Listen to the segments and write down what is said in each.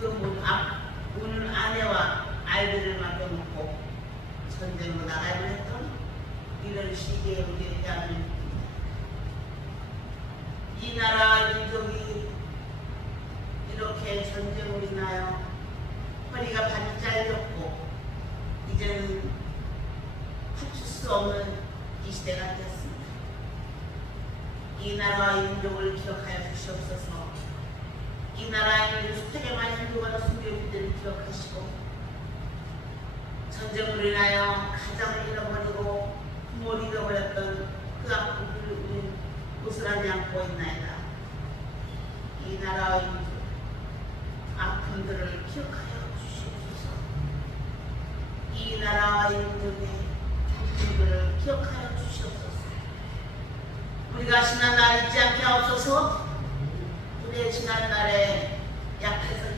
우는 아내와 아이들을 맡겨놓고 전쟁으로 나가야 했던 이런 시기에 우리 대한민국입니다. 이 나라 민족이 이렇게 전쟁으로 인하여 허리가 반이 잘렸고 이제는 멈출 수 없는 이 시대가 되었습니다. 이 나라와 이 민족을 기억하여 주시옵소서. 이 나라의 수택에 많이 행동하는 순교인들을 기억하시고 전쟁으로 인하여 가정을 잃어버리고 부모를 잃어버렸던 그 아픔을 우리는 고스란히 안고 있나이다. 이 나라의 민족 아픔들을 기억하여 주시옵소서. 이 나라와 이 민족의 아픔들을 기억하여 주시옵소서. 우리가 지난날 잊지 않게 하옵소서. 우리의 지난날에 약해서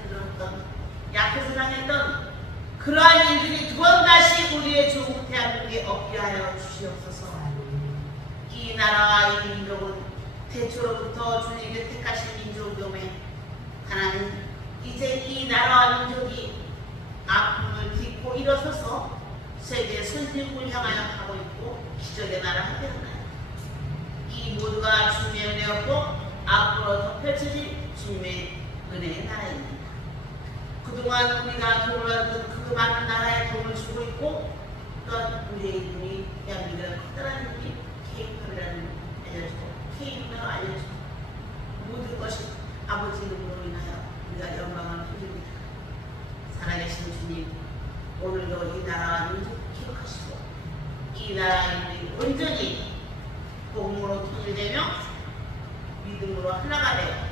당했던 그러한 일들이 두 번 다시 우리의 조국 대한민국에 없게 하여 주시옵소서. 이 나라와 이 민족은 태초로부터 주님이 택하신 민족이오매 하나님 이제 이 나라와 민족이 아픔을 딛고 일어서서 세계 선진국을 향하여 가고 있고 기적의 나라가 되었나요? 이 모두가 주님의 은혜였고 앞으로 더 펼쳐질 주님의 은혜의 나라입니다. 그동안 우리가 도움을 얻은 그 많은 나라에 도움을 주고 있고 또한 우리의 이름이 대한민국의 커다란 이름이 K팝이라는 알려주고 K팝이라고 알려주고 모든 것이 아버지 이름으로 인하여 우리가 영광을 돌립니다. 살아계신 주님 오늘도 이 나라와 민족을 기억하시고 이 나라의 온전히 복음으로 통일되며 믿음으로 하나가 되어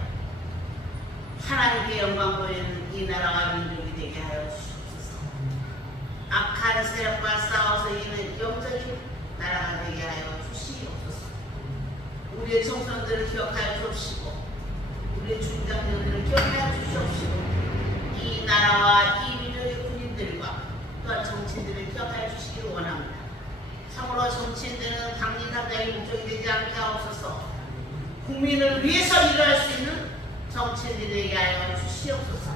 하나님께 영광 보이는 이 나라와 민족이 되게 하여 주시옵소서. 악한 세력과 싸워서 이기는 영적인 나라가 되게 하여 주시옵소서. 우리의 청소년들을 기억하여 주옵시고 우리의 중장년들을 기억하여 주시옵시고 이 나라와 이 민족의 군인들과 또한 정치인들을 기억하여 주시기를 원합니다. 참으로 정치인들은 당리 당장의 목적이 되지 않게 하옵소서. 국민을 위해서 일할 수 있는 정치인들에게 하여 주시옵소서.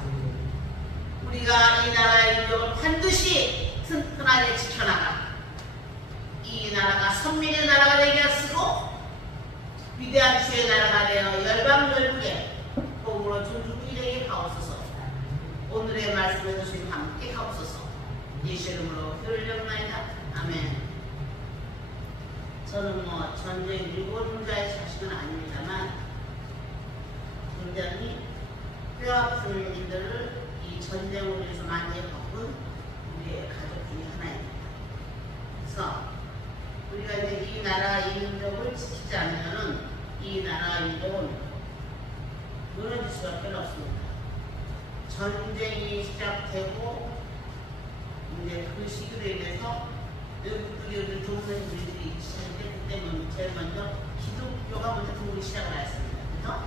우리가 이 나라의 민족을 반드시 튼튼하게 지켜나가 이 나라가 선민의 나라가 되게 하시고 위대한 주의 나라가 되어 열방열국에 복음으로 존중이 되게 하옵소서. 오늘의 말씀에 주신 함께 하옵소서. 예수 이름으로 기도드리옵나이다. 아멘. 저는 전쟁 유보자의 자식은 아닙니다만 굉장히 뼈아픈 일들을 이 전쟁으로 인해서 많이 겪은 우리의 가족 중에 하나입니다. 그래서 우리가 이제 이 나라 이 민족을 지키지 않으면 이 나라 민족은 무너질 수밖에 없습니다. 전쟁이 시작되고 이제 그 시기로 인해서 외국들이 동성들이 시작했기 때문에 제일 먼저 기독교가 먼저 들어오기 시작을 했습니다.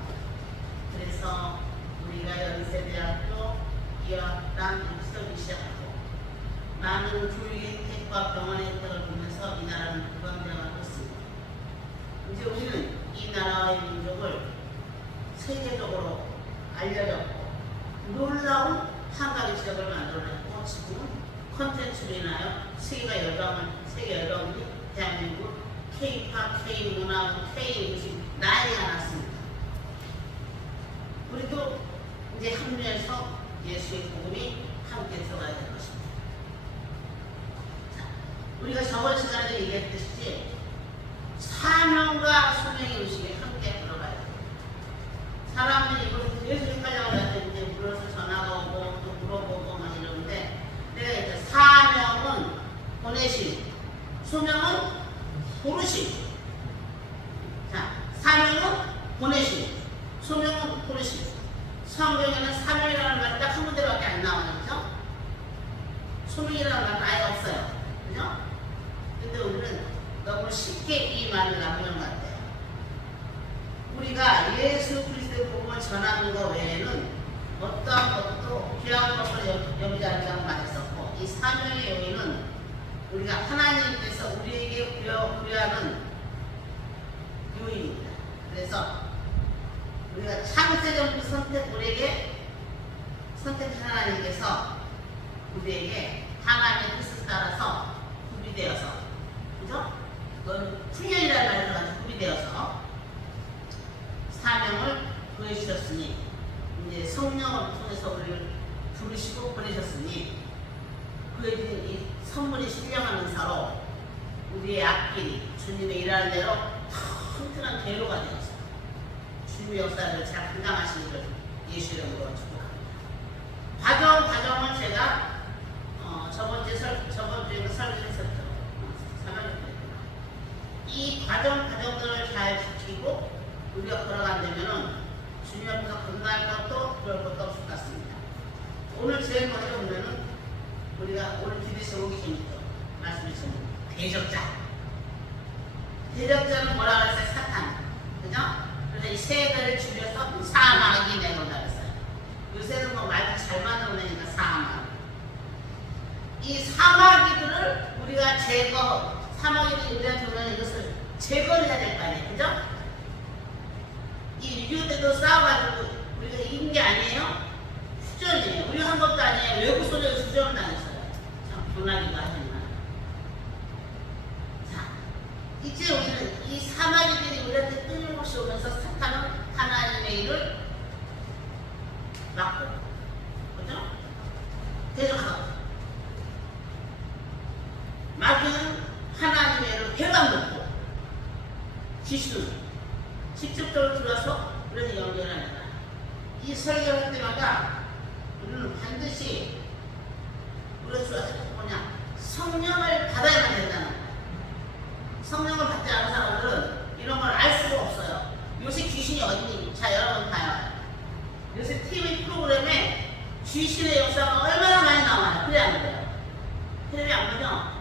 그래서 우리가 연세대학교 이화당 시작이 시작하고 많은 교육의 혜택과 병원의 혜택을 보면서 이 나라는 건강되어가고 있습니다. 이제 우리는 이 나라의 민족을 세계적으로 알려졌고 놀라운 한가지 지역을 만들어냈고 지금은 콘텐츠로 인하여 세계 여러분이 대한민국 K-팝, K-문화, K-음식 난리가 났습니다. 우리도 이제 합류해서 예수의 복음이 함께 들어가야 될 것입니다. 자, 우리가 저번 시간에 얘기했듯이 사명과 소명의 의식에 함께 들어가야 돼요. 사람들이 이걸 계속 헷갈려고 하는데 이제 물어서 전화가 오고 또 물어보고 막 이러는데 내가 이제 사명은 보내심, 소명은 부르심. 자, 사명은 보내심, 소명은 부르심. 성경에는 사명이라는 말이 딱 한 군데밖에 안 나오죠. 소명이라는 말은 아예 없어요. 그죠? 근데 우리는 너무 쉽게 이 말을 남기는 것 같아요. 우리가 예수 그리스도의 복음을 전하는 것 외에는 어떠한 것도 귀한 것을 여기지 않는다고 말했었고 이 사명의 의미는 우리가 하나님께서 우리에게 부여하는 요인입니다. 그래서 우리가 창세전부터 우리에게 선택한 하나님께서 우리에게 하나님의 뜻을 따라서 구비되어서, 그죠? 그건 훈련이라는 말을 가지고 구비되어서 사명을 보여주셨으니, 이제 성령을 통해서 우리를 부르시고 보내셨으니, 그에 대한 이 선물이 신령한 은사로 우리의 앞길이 주님의 일하는 대로 튼튼한 대로가 되어서 주님의 역사를 잘 감당하시기를 예수 이름으로 축복합니다. 과정을 제가 저번 주에 설교했었죠. 이 과정들을 잘 지키고 우리가 걸어간다면은 주님 앞에서 건강할 것도 그럴 것도 없을 것 같습니다. 오늘 제일 먼저 보면은 우리가 오늘 기대서 오기 전부터 말씀드렸습니다. 대적자는 뭐라 그랬어요? 사탄. 그죠? 그래서 이 세 개를 줄여서 사마귀 내놓는다 그랬어요. 요새는 뭐 말도 잘 만들어내니까 사마귀. 이 사마귀들을 우리가 사마귀들이 우리한테 오면 이것을 제거를 해야 될 거 아니에요. 그죠? 이 6.25 때도 싸워가지고 우리가 이긴 게 아니에요? 휴전이에요. 우리가 한 것도 아니에요. 외국 소련에서 휴전을 당했어요. 참 변하기도 하지만. 자, 이제 우리는 이 사마귀들이 우리한테 끊임없이 오면서 사탄은 하나님의 일을 막고, 그죠? 대적하고. 마귀는 하나님의 일을 회방놓고, 귀신은 직접적으로 들어와서 우리를 연결합니다. 이 설교할 때마다 우리는 반드시 우리가 좋아하는 게 뭐냐? 성령을 받아야만 된다는 거예요. 성령을 받지 않은 사람들은 이런 걸 알 수가 없어요. 요새 귀신이 어디니? 자, 여러분 봐요. 요새 TV 프로그램에 귀신의 역사가 얼마나 많이 나와요. 그래 안 그래요? 텔레비 안 보죠?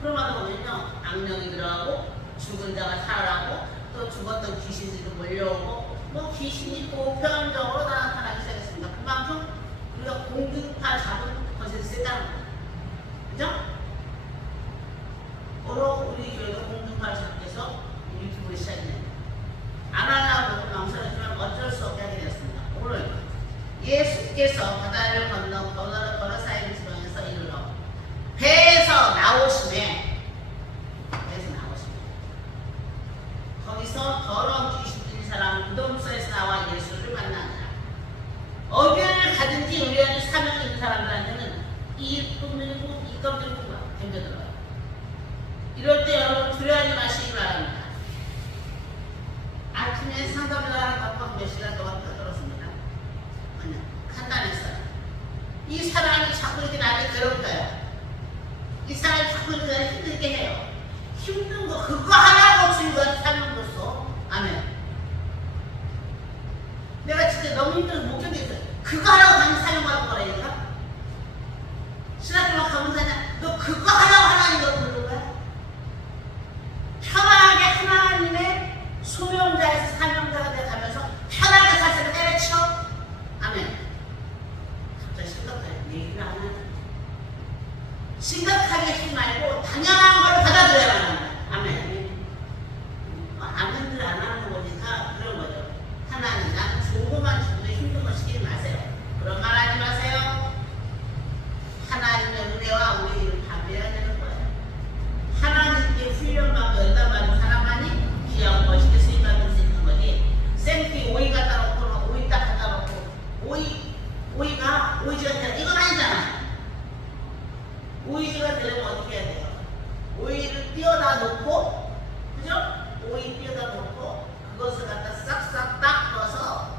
프로마다 보면요, 악령이 들어가고 죽은 자가 살아나고 또 죽었던 귀신들이 몰려오고 뭐 귀신이 보편적으로 나타나기 시작했습니다. 그만큼 우리가 공중파 잡은 것이 세다는 거예요. 그죠? 우리 교회가 공중파를 잡기 위해서 유튜브를 시작했네요. 안 하려고 망설였지만 어쩔 수 없게 하게 되었습니다. 오늘 예수께서 바다를 건너 걸어사이는 지방에서 이르러 배에서 나오시매 거기서 더러운 귀신 들린 사람 무덤서에서 나와 예수를 만나느라. 어디를 가든지 우리한테 사명이 있는 사람들한테는 이 끔들고 이 끔들고가 덤벼들어요. 이럴 때 여러분 두려워하지 마시기 바랍니다. 아침에 상담자랑 갖고 몇 시간 동안 떠들었습니다. 그냥 간단했어요. 이 사람이 자꾸 이렇게 나를 괴롭혀요. 이 사람이 자꾸 이렇게 나를 힘들게 해요. 힘든 거 그거 하나고 주님과 사명 줬어. 아멘. 내가 진짜 너무 힘들어서 못 견디겠어요. 그거 하라고 나는 사명 받은 거라니까. 신학교 막 가면 사냐? 너 그거 하라고 하나님과 부른 거야? 편하게 하나님의 소명자에서 사명자가 돼가면서 편하게 살살 때려쳐. 아멘. 갑자기 심각하게 얘기를 안 하네. 심각하게 하지 말고 당연한 걸 받아들여야 합니다. 아멘. 아멘들 안 하는 거 보니까 그런 거죠. 하나님, 나는 좋은 것만 주는데 힘든 거 시키지 마세요. 그런 말 하지 마세요. 하나님의 은혜와 우리를 담배해야 되는 거예요. 하나님께 훈련받고 연단받은 사람만이 귀하고 멋있게 쓰임받을 수 있는 거지. 생피 오이 갖다 놓고 오이 딱 갖다 놓고 오이가 오이지가 되라 이건 아니잖아. 오이지가 되려면 어떻게 해야 돼요? 오이를 띄어다 놓고, 그죠? 오이 띄어다 놓고 그것을 갖다 싹싹 딱 넣어서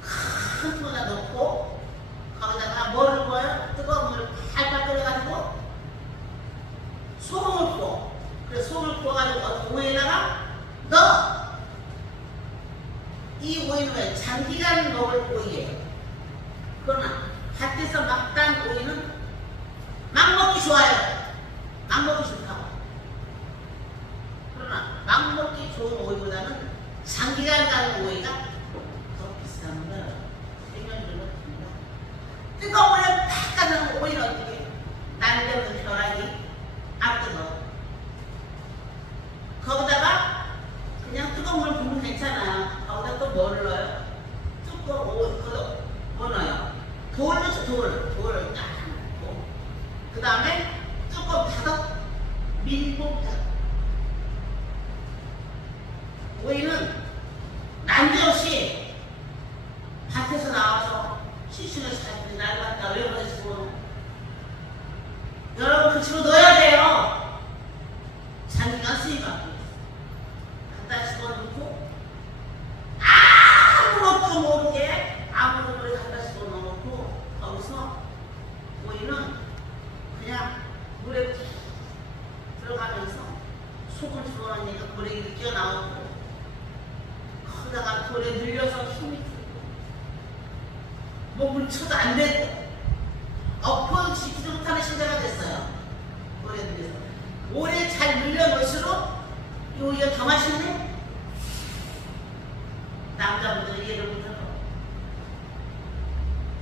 큰 통에다 넣고 거기다가 뭐를 부어요? 뜨거운 물을 팔팔 끓여가지고 소금을 부어. 그래서 소금을 부어가지고 오이에다가 넣어. 이 오이는 왜? 장기간 먹을 오이예요. 그러나 밭에서 막 딴 오이는 막 먹기 좋아요. 막 먹기 좋다고. 그러나 막 먹기 좋은 오이보다는 장기간 가는 오이가 더 비싼 거예요. 생명줄로 듭니다. 뜨거운 물에 팍 가는 오이는 어떻게? 난데없는 벼락이 안 뜨거워. 거기다가 그냥 뜨거운 물 부으면 괜찮아요. 거기다 또 뭐를 넣어요? 뜨거운 오이, 뭐 넣어요? 돌로 돌을 딱 놓고 그 다음에 뚜껑 닫아 밀봉 닫아. 오이는 난데없이 밭에서 나와서 시신을 잘 날갔다 왜 그러시고 여러분 그 집어 넣어야 돼요. 장기가 쓰이가 갖다 집어넣고 아무것도 모르게 아무것도 모르게 갖다 집어넣고 거기서 오이는 그냥 물에 들어가면서 소금 들어가니까 고래기도 뛰어나오고 거기다가 돌에 늘려서 힘이 들고 몸을 쳐도 안 되고 엎어지지도 못하는 시대가 됐어요. 돌에 늘려서 오래 잘 늘려놓을수록 이 오이가 더 맛있네. 남자분들은 이해를 못하고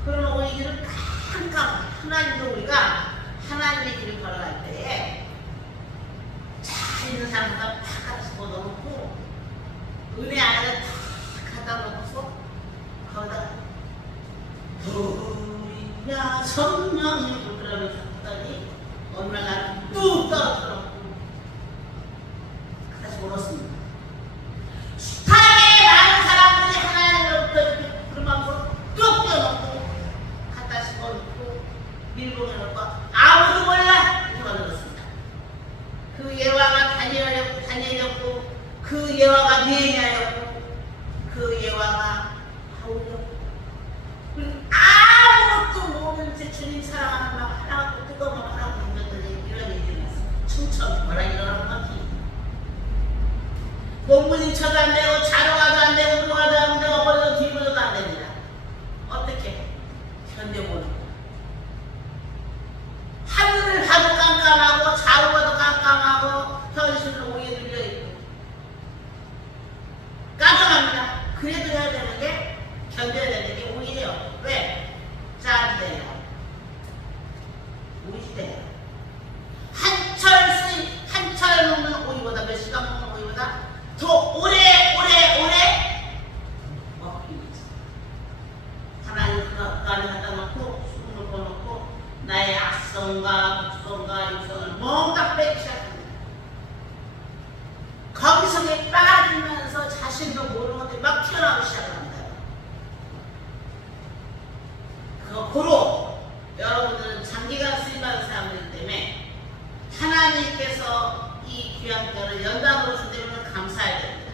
그런 오이를 깜깜 하나님도 우리가 하나님의 길을 걸어갈 때에 잘 있는 사람마다 팍 갖다 집어넣고 은혜 안에 다 갖다 놓고서 거기다 우리야 성령이 부끄러움을 잡더니 어느 날 나를 뚝 떨어뜨렸고 다시 물었습니다. 숱하게 많은 사람들이 하나님으로부터 이렇게 부르면서 뚝 떼어놓고 갖다 집어넣고 밀봉해 놓고 아무도 몰라 이렇게 만들었습니다. 그 예화가 다니엘이었고 그 예화가 느헤미야였고 그 예화가 바울이었고 아무것도 모르는 제 주님 사랑하는 막 하나고 뜨거운 막 하나고 있는데 이런 일이 났어요. 춤춰 뭐라 이러는 거지. 공부는 쳐도 안 되고 자료가도 안 되고 운동가도 안 되고 벌려도 뒤집어도 안 됩니다. 어떻게 견뎌보는 거야. 하늘을 봐도 깜깜하고 좌우 봐도 깜깜하고 현실은 오히려 눌려있고 깜깜합니다. 그래도 해야 되는 게 견뎌야 되는 게 오히려 왜? 짠데요. 우리 시대예요. 한철 먹는 오이보다 몇 시간 먹는 오이보다 더 오래 먹기 위해서 하나님 그 안에 갖다 놓고 수분을 꺼놓고 나의 악성과 복성과 육성을 몽땅 빼기 시작합니다. 거기서 빠지면서 자신도 모르는 것들이 막 튀어나오기 시작합니다. 고로 여러분들은 장기간 쓰임받은 사람들이기 때문에 하나님께서 이 귀한 때를 연단으로 준다면 감사해야 됩니다.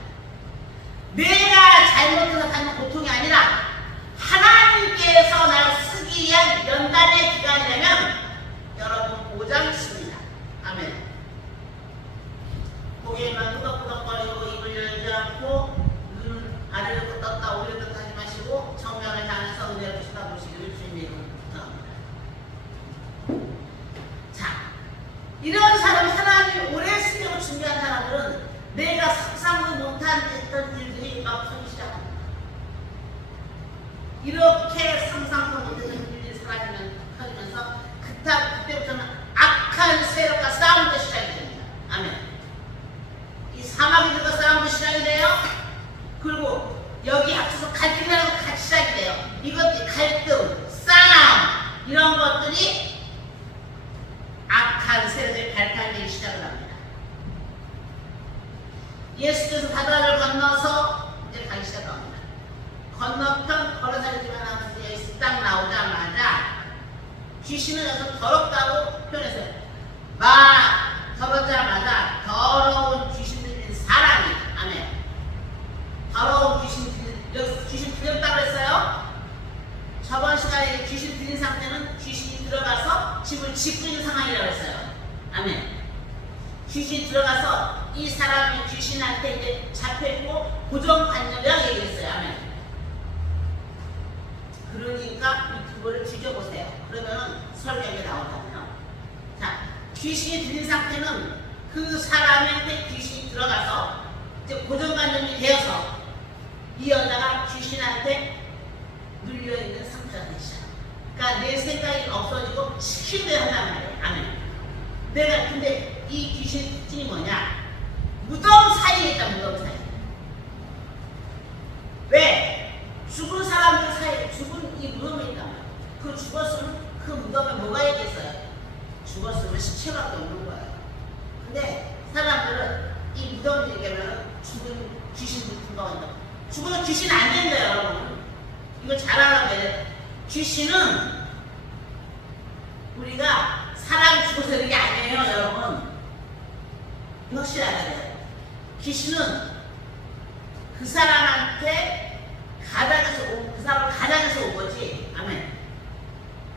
내가 잘못해서 받는 고통이 아니라 하나님께서 날 쓰기 위한 연단의 기간이라면 여러분 보장 있습니다. 아멘. 고개만 끄덕끄덕거리고 입을 열지 않고 눈 아래로 떴다 오래로 하지 마시고 정면을 향해서 은혜를 쳐다보시기를 주님의 이름으로 부탁합니다. 자, 이런 사람 하나님이 오래 쓰려고 준비한 사람들은 내가 상상도 못한 했던 일들이 막 서기 시작합니다. 이렇게 상상도 못했던 일들이 사라지면서 그때부터는 악한 세력과 싸움도 시작이 됩니다. 아멘. 이 사마귀들과 싸움도 시작이 돼요. 그리고 여기 합쳐서 갈등이라는 것도 같이 시작이 돼요. 이것들이 갈등, 싸움 이런 것들이 악한 세력의 발판되기 시작을 합니다. 예수께서 바다를 건너서 이제 가기 시작합니다. 건너편 걸어다니기만 하면서 예수 딱 나오자마자 귀신은 여기서 더럽다고 표현했어요. 더럽자마자 더러운 귀신 들린 사람이 아멘. 더러운 귀신 들린 여기서 귀신 들렸다고 했어요. 저번 시간에 귀신 들린 상태는 귀신이 들어가서 집을 짓고 있는 상황이라고 했어요. 아멘. 귀신이 들어가서 이 사람이 귀신한테 이제 잡혀있고 고정관념이라고 얘기했어요. 아멘. 그러니까 그거를 뒤져보세요. 그러면은 설명이 나오잖아요. 자, 귀신이 들린 상태는 그 사람한테 귀신이 들어가서 이제 고정관념이 되어서 이 여자가 귀신한테 눌려있는 상태가 되시죠. 그러니까 내 생각이 없어지고 시키는 한단 말이에요. 아멘. 내가 근데 이 귀신의 특징이 뭐냐? 무덤 사이에 있다. 무덤 사이. 왜? 죽은 사람들 사이에 죽은 이 무덤에 있다. 그 죽었으면 그 무덤에 뭐가 있겠어요? 죽었으면 시체밖에 없는 거예요. 근데 사람들은 이 무덤 얘기하면 죽은 귀신 같은 거 한다. 죽으면 귀신 안 된대요, 여러분. 이거 잘 알아야 돼요. 귀신은 우리가 사람 죽어서 이런 게 아니에요, 여러분. 확실히 알아야 돼요. 귀신은 그 사람한테 그 사람을 가장해서 온 거지. 아멘.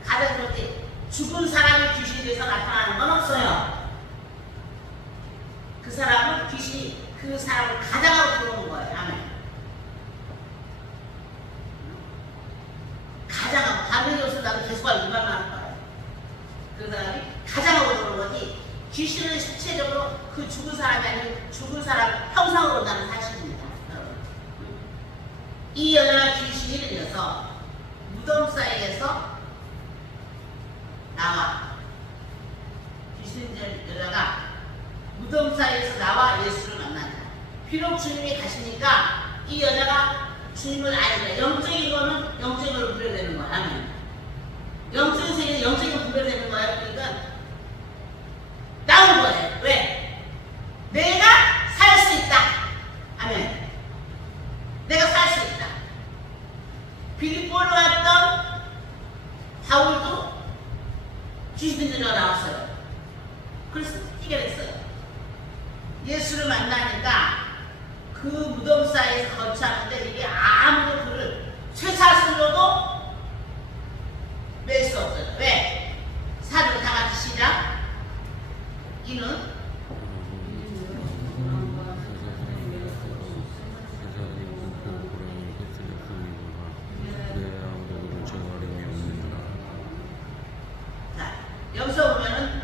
가장해서 올 때 죽은 사람이 귀신이 돼서 나타나는 건 없어요. 그 사람은 귀신이 그 사람을 가장하고 들어온 거예요. 아멘. 가장하고 다른 요소 나도 계속 이 말만 하는 거예요. 그 사람이 가장하고 들어온 거지. 귀신은 실체적으로 그 죽은 사람이 아니고 죽은 사람 형상으로 나는 사실입니다. 이 여자가 귀신이 들려서 무덤 사이에서 나와. 귀신 여자가 무덤 사이에서 나와 예수를 만난다. 비록 주님이 가시니까 이 여자가 주님을 알게 영적인 거는 영적으로 분별되는 거야. 아멘. 영적인 세계는 영적으로 분별되는 거야. 그러니까 나온 거예요. 왜? 내가 살 수 있다. 아멘. 내가 살 수 있다. 빌립보로 왔던 바울도 귀신 들려 나왔어요. 그래서 뛰게 됐어요. 예수를 만나니까 그 무덤 사이에서 거처하는데 이게 아무도 그를 쇠사슬로도 맬 수 없어요. 왜? 사도 다 같이 시작. 이는 여기서 보면은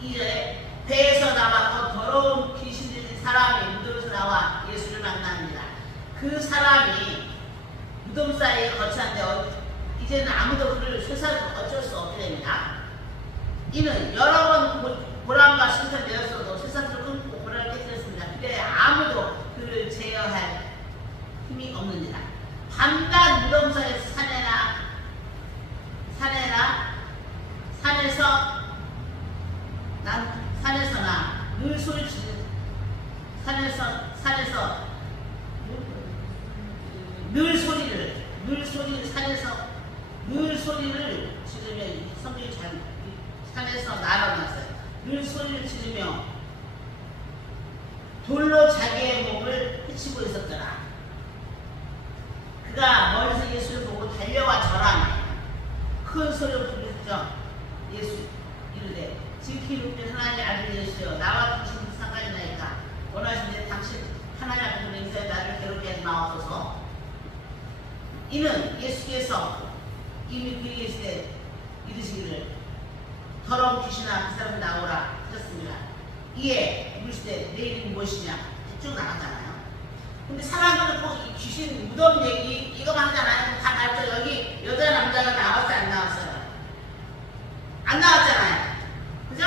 이제 배에서 나와 더 더러운 귀신 들린 사람이 무덤에서 나와 예수를 만납니다. 그 사람이 무덤 사이에 거처한데 이제는 아무도 그를 쇠사슬로 어쩔 수 없게 됩니다. 이는 여러 번 고난과 심판을 내었어도 쇠사슬을 끊고 고난을 깨뜨렸습니다. 그래 아무도 그를 제어할 힘이 없느니라. 밤낮 무덤 사이에서 산에서나 늘 소리 지르 산에서 늘 소리를 지르며 성경이 잘 산에서 날아났어요. 늘 소리를 지르며 돌로 자기의 몸을 헤치고 있었더라. 그가 멀리서 예수를 보고 달려와 절하며 큰 소리로 부르짖어 예수 이르되 지극히 높은 하나님의 아들 예수여 나와 당신 무슨 상관이 나이까 원하시는데 당신 하나님 앞에서 맹세하여 나를 괴롭게 하지 마옵소서. 이는 예수께서 이미 그에게 이르시기를 더러운 귀신아 그 사람이 나오라 하셨습니다. 이에 물으시되 내 이름이 무엇이냐 쭉 나가잖아요. 근데 사람들은 꼭 이 귀신 무덤 얘기 이거만 하잖아요. 다 가르쳐. 여기 여자 남자가 나왔어요 안 나왔어요? 안 나왔잖아요. 그죠?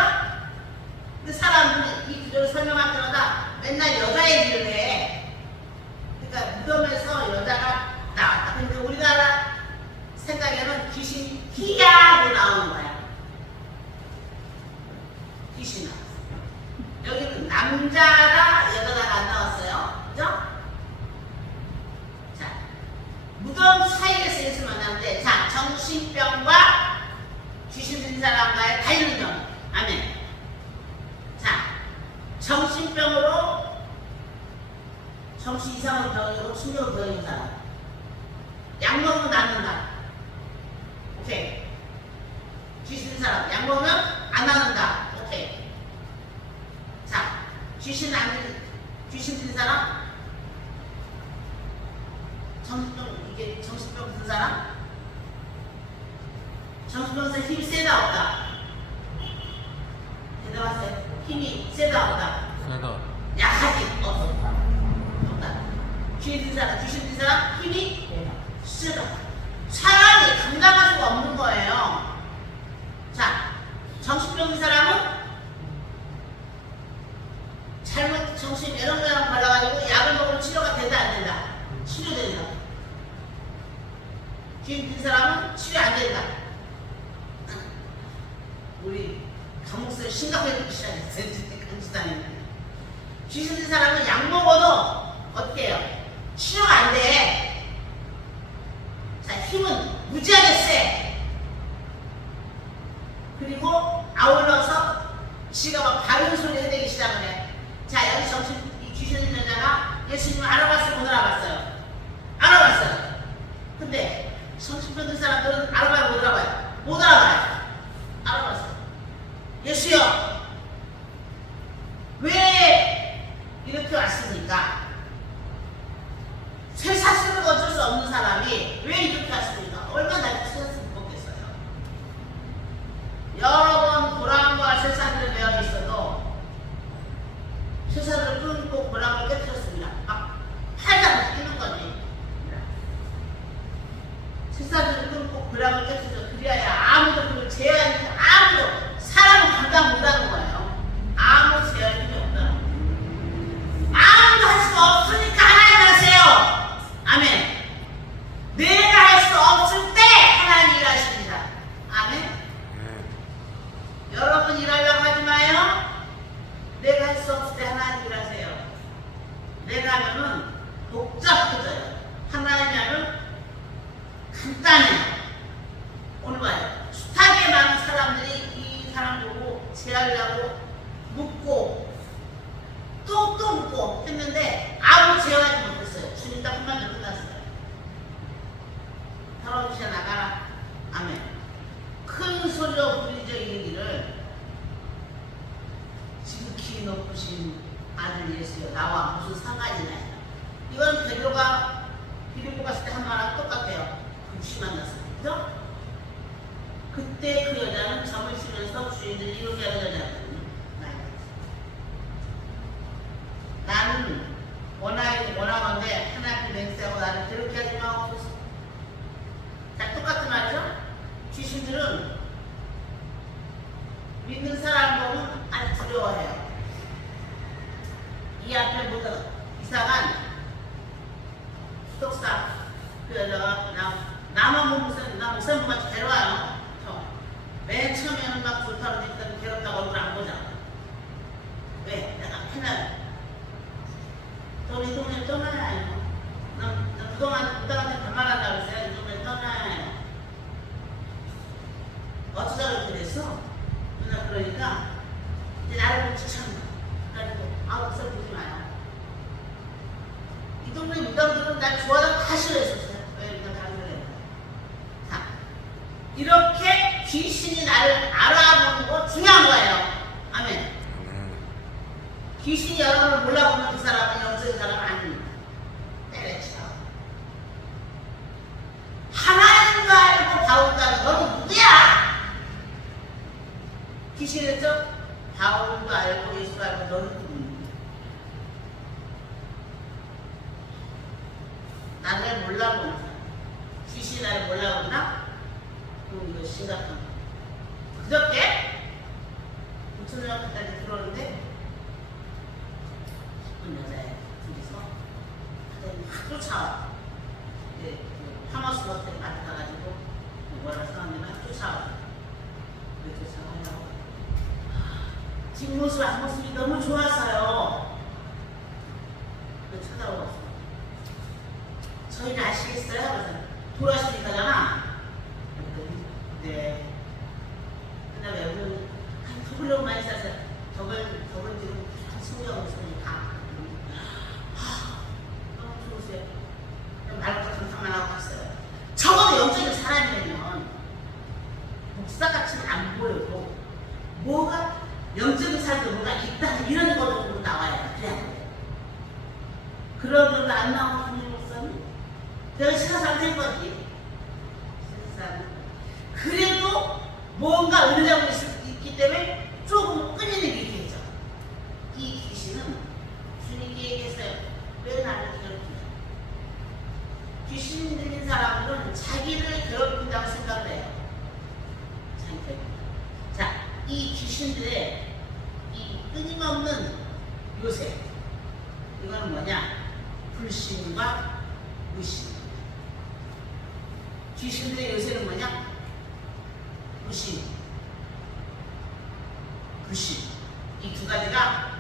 근데 사람들은 이 구조를 설명할 때마다 맨날 여자 얘기를 해. 그러니까 무덤에서 여자가 나왔다. 근데 우리나라 생각에는 귀신 희야로 나오는 거야. 귀신 나왔어. 여기는 남자가 여자가 안 나왔어요. 그죠? 자, 무덤 사이에서 예수 만났는데, 자, 정신병과 귀신 들린 사람과의 다른 점. 아멘. 자, 정신병으로 정신 이상으로 병이고 충격으로 병인 사람. 약 먹으면 낫는다. 오케이. 귀신 들린 사람. 약 먹으면 안 낫는다. 오케이. 자, 귀신 들린 사람? 정신병 든 사람? 정신병에서 힘이 세다 없다? 대답하세요. 힘이 세다 없다? 세다. 약하지? 없다. 귀신 든 사람? 힘이 세다. 차라리 감당할 수가 없는 거예요. 자, 정신병 든 사람은 잘못 정신 에렁에렁 발라가지고 약을 먹으면 치료가 된다 안 된다? 치료된다. 귀신 든 사람은 치료 안 된다. 우리 감옥서에 심각하게 시작했어요. 간지다니는 귀신 든 사람은 약 먹어도 어떻게 해요? 치료가 안 돼. 자, 힘은 무지하게 세. 그리고 아울러서 지가 막 바른 소리 해대기 시작을 해. 자, 여기 정신 이 귀신 있는 여자가 예수님을 알아봤어요? 못 알아봤어요? 알아봤어요. 근데 정신병 든 사람들은 알아봐요? 못 알아봐요? 못 알아봐요. 알아봤어요. 예수여, 왜 이렇게 왔습니까? 쇠사슬을 어쩔 수 없는 사람이 왜 이렇게 왔습니까? 얼마나 쇠사슬을 먹겠어요? 여러 번 고랑과 쇠사슬을 매어 있어도 쇠사슬을 끊고 고랑을 깨뜨렸습니다. 막 팔다가 뛰는 거지. 쇠사슬을 끊고 고랑을 깨뜨려서 그리하여 아무도 그걸 제어하는 아무도 사람은 감당 못하는 거예요. 아무 제어할 힘이 없다는 거예요. 아무도 할 수가 없으니까 하나님 하세요. 아멘. 내가 할 수 없을 때 하나님 일하십니다. 아멘. 여러분 일하려고 하지 마요. 내가 할 수 없을 때 하나님 일하세요. 내가 하면은 복잡해져요. 하나님이 하면 간단해요. 오늘 봐요. 숱하게 많은 사람들이 이 사람 보고 제하려고 묻고 또 묻고 했는데 아무 제어하지 못했어요. 주님 딱 한마디로 끝났어요. 털어주셔 나가라. 아멘. 큰 소리로 부르짖어 이르기를 지극히 높으신 아들 예수여 나와 무슨 상관이 나요. 이건 베드로가 빌립보 갔을 때 한 말하고 똑같아요. 금시 만났어요. 그죠? 그때 그 여자는 점을 치면서 주인들이 이렇게 하는 여자거든요. 나는 원하건대 하나님 맹세하고 나를 그렇게 하지 마옵소서. 자, 똑같은 말이죠. 귀신들은 믿는 사람 보면 아주 두려워해요. 이 앞에 보던 이상한 수독사 그 여자가 나만 목사님 같이 데려와요. 맨 처음에는 막 불타고 있다고 괴롭다고 얼굴 안 보잖아. 왜? 내가 맨날 이 동네 떠나요. 난 그동안 부당한테 반말한다고 했어요. 이 동네 떠나요. 어쩌다 그렇게 됐어? 누나 그러니까 이제 나를 보고 추천한다. 그래가지고 아웃서 보지 마요. 이 동네 무당들은 날 좋아하다고 다 싫어했었어요. 왜 일단 다른 소리 했나. 자, 이렇게 귀신이 나를 알아보는 거 중요한 거예요. 아멘. 귀신이 여러분을 몰라보는 그 사람은 영적인 사람은 아닙니다. 때려쳐. 하나님도 알고 바울도 너는 누구야? 귀신이 했죠? 바울도 알고 예수도 알고 너는 누구야? 나를 몰라보는 사람. 귀신이 나를 몰라본다? 그럼 이거 심각한 거야. 그저께 부천역까지 들어오는데 여자애 둘이서 막 쫓아와. 파마스 호텔 마트 가가지고 뭐라 생각하면 쫓아와. 왜 쫓아와요? 뒷모습 앞모습이 너무 좋아서요. 왜 쳐다보고 저희는 아시겠어요? 그래서 돌아가시니까잖아. 네. 근데 왜 우리 더블로 많이 사서 더블 지금 신경 쓰니까 너무 좋으세요. 말 같은 상만 하고 갔어요. 적어도 영적인 사람이라면 목사같이는 안 보여도 뭐가 영적인 사람도 뭐가 있다 이런 걸로 나와야 돼. 그러면 안 나오는 목사님 내가 세상 될 거지. 세상 그래도 뭔가 은혜가 있기 때문에 조금 끊이는 게 있겠죠. 이 귀신은 주님께 얘기했어요. 왜 나를 괴롭히냐? 귀신 들린 사람들은 자기를 괴롭힌다고 생각을 해요. 자, 이 귀신들의 이 끊임없는 요새 이건 뭐냐? 불신과 무신. 귀신들의 요새는 뭐냐? 무신. 불신. 이 두 가지가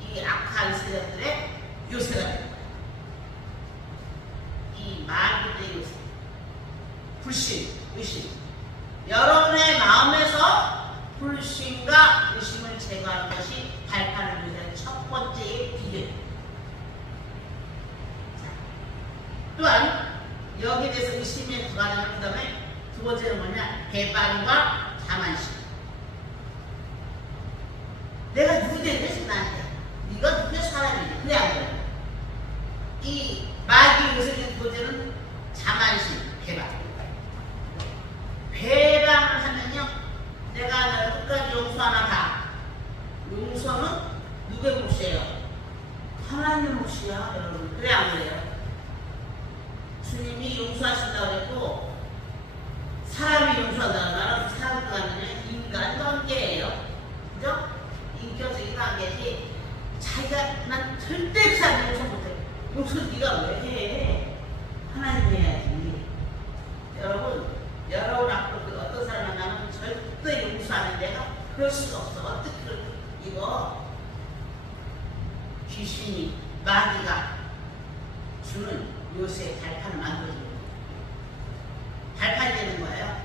이 악한 세력들의 요새가 됩니다. 이 마귀들의 요새. 불신, 의심. 여러분의 마음에서 불신과 의심을 제거하는 것이 발판을 위한 첫 번째의 비결입니다. 또한 여기에 대해서 의심에 들어가는 그 다음에 두 번째는 뭐냐? 배반과 자만심. 내가 누구인데 그래서 나한테 네가 누구의 사람이니? 그래 안 그래? 이 마귀 요새의 두 번째는 자만심, 배반. 배반을 하면요, 내가 너를 끝까지 용서하나 봐. 용서는 누구의 몫이에요? 하나님 몫이야, 여러분. 그래 안 그래요? 주님이 용서하신다고 그랬고, 사람이 용서한다고 나는 사람도 아니냐? 인간 관계예요. 그죠? 인격적인 관계지. 자기가 난 절대 그 사람 용서 못해. 용서 네가 왜 해? 하나님 해야지. 여러분 앞으로 그 어떤 사람 만나면 절대 용서하는 데가 그럴 수가 없어. 어떻게 이거 귀신이 마귀가 주는 요새 발판을 만들어주는 거예요. 발판이 되는 거예요.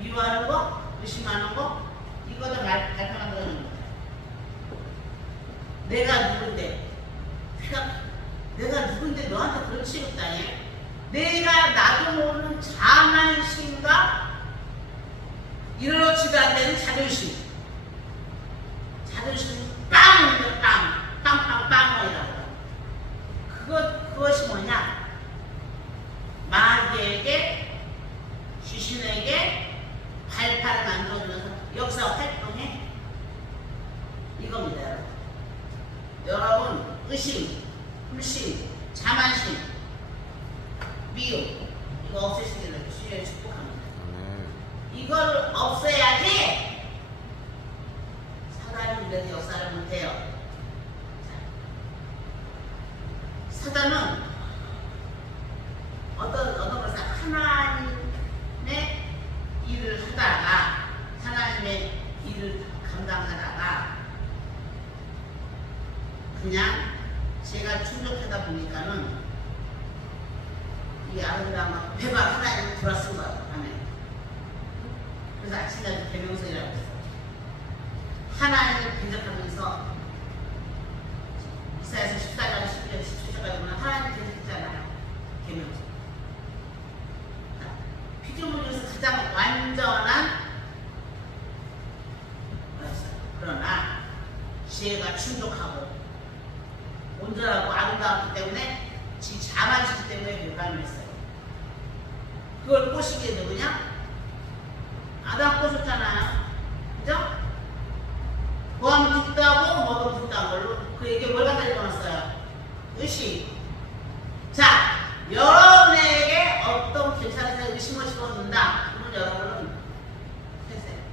미워하는 거, 의심하는 거, 이거도 발판 만들어주는 거예요. 내가 누군데, 내가 누군데 너한테 그런 취급다니? 내가 나도 모르는 자만심과 이렇지도 않는 자존심. 자존심 빵! 빵빵빵이라고. 그것이 뭐냐? 마귀에게, 귀신에게 발판을 만들어주면서 역사 활동해. 이겁니다, 여러분. 여러분, 의심, 불신, 자만심, 미움, 이거 없애시기를 주님을 축복합니다. 이걸 없애야지 사단이 우리한테 역사를 못해요. 사단은 어떤 것을 하나님의 일을 하다가, 하나님의 일을 감당하다가 그냥 제가 충족하다 보니까는 이 아름다운 배가 하나님을 들어쓴 거예요. 아멘. 그래서 아침까지 계명성이라고 했어요. 하나님을 대적하면서 이사야서 14장 11절 17절까지 보면 하나님 대적했잖아요. 계명성. 피조물 중에서 가장 완전한 거였어요. 그러나 지혜가 충족하고 온전하고 아름다웠기 때문에 지 자만심 때문에 배반을 했어요. 그걸 꼬신 게 누구냐? 아담 꼬셨잖아요. 그죠? 보암 붓다고 먹은 붓다는 걸로 그에게 뭘 갖다 집어넣었어요? 의심. 자, 여러분에게 어떤 괜찮은 의심을 집어넣는다. 그러면 여러분은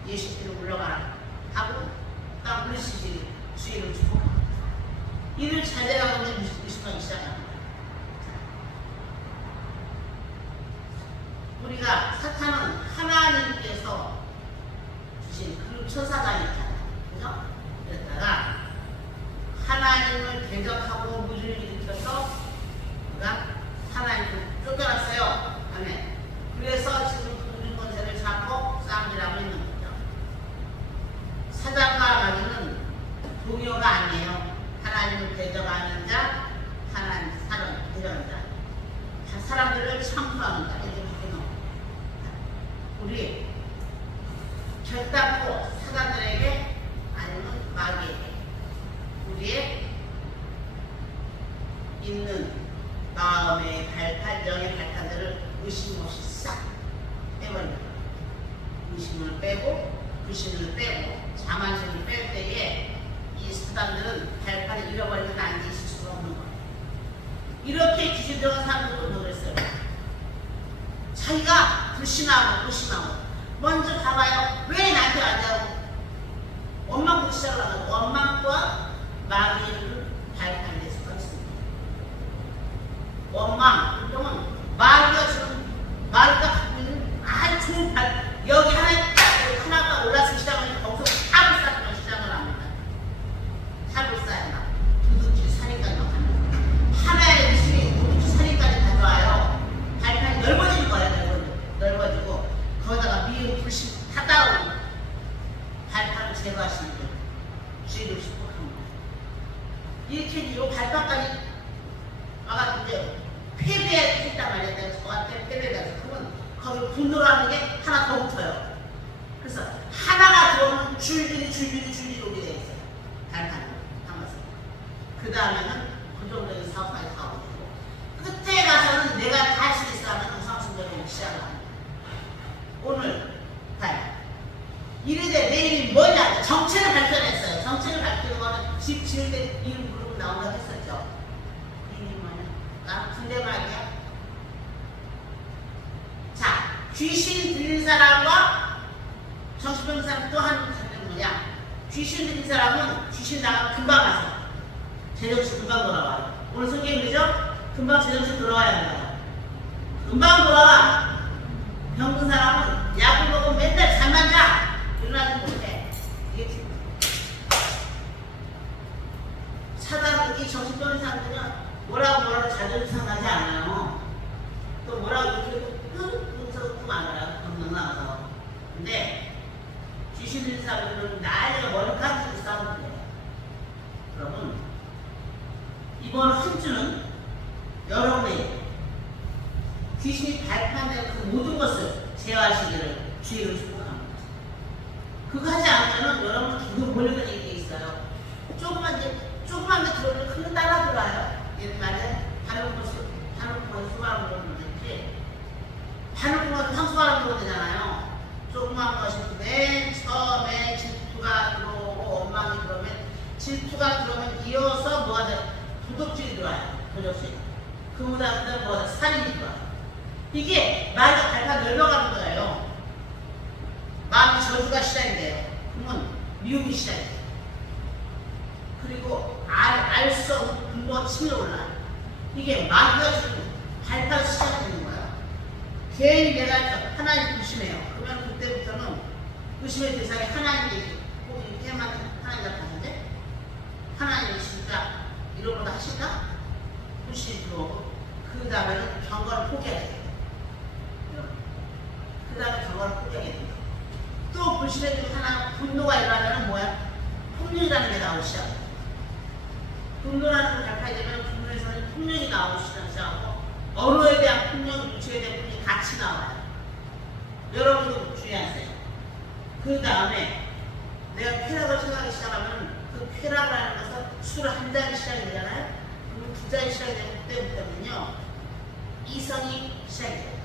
예수께로 물러가라 하고 딱 물리시지 주의를 축복합니다. 이를 잘 되라고 하는 의심하기 시작합니다. 우리가 사탄은 하나님께서 주신 그 천사가 있잖아요. 그죠? 그랬다가 하나님을 대적하고 무리를 일으켜서 우리가 하나님을 쫓겨났어요. 아멘. 그래서 지금 그 권세를 잡고 싸움이라고 있는 거죠. 사단과 마귀는 동요가 아니에요. 하나님을 대적하는 자, 하나님 사람 대적하는 자, 사람들을 참수하는 자, 이렇게 바뀌는 우리 결단코 사단들에게 아니면 마귀에게 우리의 있는 마음의 발판, 영의 발판들을 의심 없이 싹 빼버립니다. 의심을 빼고 불신을 빼고 자만심을 뺄 때에 이 사단들은 발판을 잃어버리면 앉아 있을 수가 없는 거예요. 이렇게 귀신 들어간 사람들도 그랬어요. 자기가 불신하고 먼저 가봐요. 왜 나한테 왔냐고 원망부터 시작을 하고 원망과 마귀를 발판될 수가 있습니다. 원망, 그러면 마귀가 갖고 있는 아주 좋은 여기 하나가 올라서기 시작하면 미운 불신 다 따라오고 발판을 제거하시는 분 주의를 축복합니다. 이렇게 이 발판까지 와갔는데 패배했단 말이야. 내가 저한테 패배해서 그러면 거기 분노를 하는 게 하나 더 붙어요. 그래서 하나가 들어오면 줄줄이 오게 되어 있어요. 발판을 담아서. 그 다음에는 고정적인 사업까지 가고 있고 끝에 가서는 내가 다 할 수 있어 하는 우상숭배로 시작을 합니다. 오늘 이르되 내일이 뭐냐? 정체를 발견했어요. 정체를 밝히는 거는 집 지을 때 이름 부르고 나온다고 했었죠. 이름이 뭐냐? 나 군대 말이야. 자, 귀신 들린 사람과 정신병 사람 또 한 사람은 뭐냐? 귀신 들린 사람은 귀신 나가면 금방 가서 제정신 금방 돌아와요. 오늘 성경이 그러죠? 금방 제정신 돌아와야 한다. 금방 돌아와. 병든 사람은 약을 먹으면 맨날 잠만 자. 일어나지 못해. 이게 지금 사단 이 정신병인 사람들은 뭐라고 자존심 상하지 않아요. 또 뭐라고 이렇게 끙끙 안 알아요. 병든 나와서. 근데 귀신 들린 사람들은 난리가 머리카락으로 싸우는 거예요. 여러분 이번 한 주는 여러분의 귀신이 발판된 그 모든 것을 제어하시기를 주의를 축복합니다. 그거 하지 않으면 여러분 계속 몰려다니는 게 있어요. 조금만 데 들어오면 그거 따라 들어와요. 옛말에 바늘구멍에 수바람 들어오는지 바늘구멍에 황수바람 들어오면 되잖아요. 조그만 것이 맨 처음에 질투가 들어오고 원망이 들어오면 질투가 들어오면 이어서 뭐가 돼? 도덕질이 들어와요. 도덕질. 그 다음에 뭐가 돼? 살인이 들어와요. 이게 말과 발판 넓어가는 거예요. 마음의 저주가 시작인데요. 그러면 미움이 시작이에요. 그리고 알 수 없는 분노가 치밀어 올라요. 이게 마귀가 지금 발판 시작되는 거예요. 괜히 내가 하나님 의심해요. 그러면 그때부터는 의심의 대상이 하나님이 꼭 이렇게 하면 하나님 같았는데 하나님이 진짜 이런 거 하실까? 의심이 들어오고 그 다음에는 경건을 포기하게 돼요. 그 다음에 경건을 포기하게 됩니다. 또 불신의 중 하나 분노가 일어나면 뭐야? 폭력이라는 게 나오기 시작해요. 분노라는 걸 발판이 되면 분노에서는 폭력이 나오기 시작하고 언어에 대한 폭력, 유치에 대한 폭력이 같이 나와요. 여러분도 주의하세요. 그 다음에 내가 쾌락을 생각하기 시작하면 그 쾌락을 하는 것은 술 한 잔이 시작이 되잖아요. 그럼 두 잔이 시작이 되면 그때부터는요 이성이 시작이 돼요.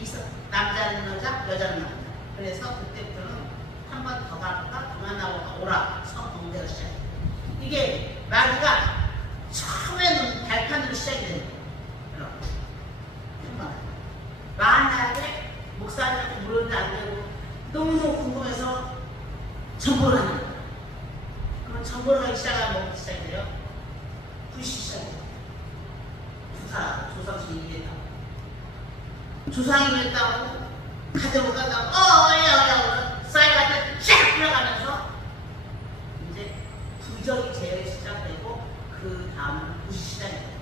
이성, 남자는 여자, 여자는 남자. 그래서 그때부터는 한 번 더 가볼까? 그만 나오고 오라. 성공대로 시작해요. 이게 마귀가 처음에는 발판으로 시작이 되는 거예요. 여러분. 만약에 목사님한테 물었는데 안 되고 너무너무 궁금해서 정보를 하는 거예요. 그럼 정보를 하기 시작하면 뭐부터 시작이 돼요? 불시 시작해요. 조상식이 이랬다고. 조상이 이랬다고 가정을 가다가 쌀같은 쫙 들어가면서 이제 부정이 제일 시작되고 그 다음은 부시 시작이 돼요.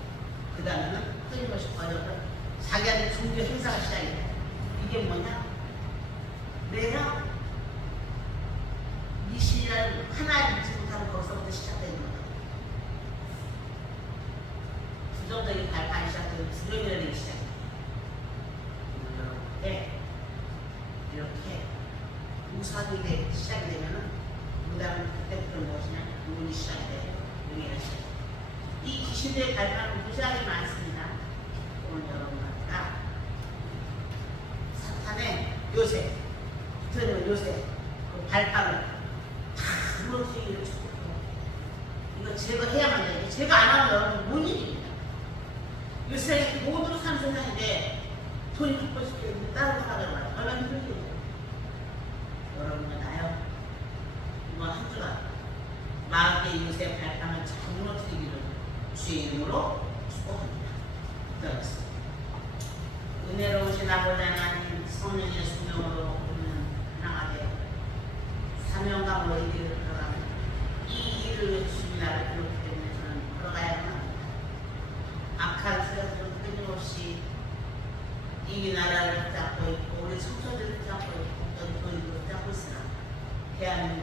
그 다음에는 끊임없이 번역을 자기한테 종교 행사가 시작이 돼요. 이게 뭐냐? 내가 이 신이라는 하나님 믿지 못하는 거기서부터 시작되는 거예요. 부정적인 발판이 시작되고 두려움이라는 게 시작돼요. 이렇게 우상이 시작이 되면은 그 다음에 그때부터 무엇이냐? 눈이 시작이 돼요. 용의가 시작이 돼요. 이 귀신들의 발판은 무지하게 많습니다. 오늘 여러분과 사탄의 요새, 붙어있는 요새, 그 발판을 다 무너뜨리기를 축복해요. 이거 제거해야만 돼요. 제거 안 하면 여러분 못 이깁니다. 요새 모두 사는 세상인데 돈이 바꿔 싶겠는데 다른 거 하려고 해요. 얼마나 힘들겠어요. 여러분과 나요. 이번 한 주간 마귀의 요새 발판을 잘 무너뜨리기를 주의 이름으로 축복합니다. 기도하겠습니다. 은혜로우신 아버지 하나님, 성령의 수명으로 우리는 하나가 되어 사명감으로 이 길을 걸어가는 이 일을 위해 주신 나를 그렇기 때문에 저는 걸어가야만 합니다. 악한 세력들은 끊임없이 이 나라를 붙잡고 있고 우리 청소들을 붙잡고 대한민국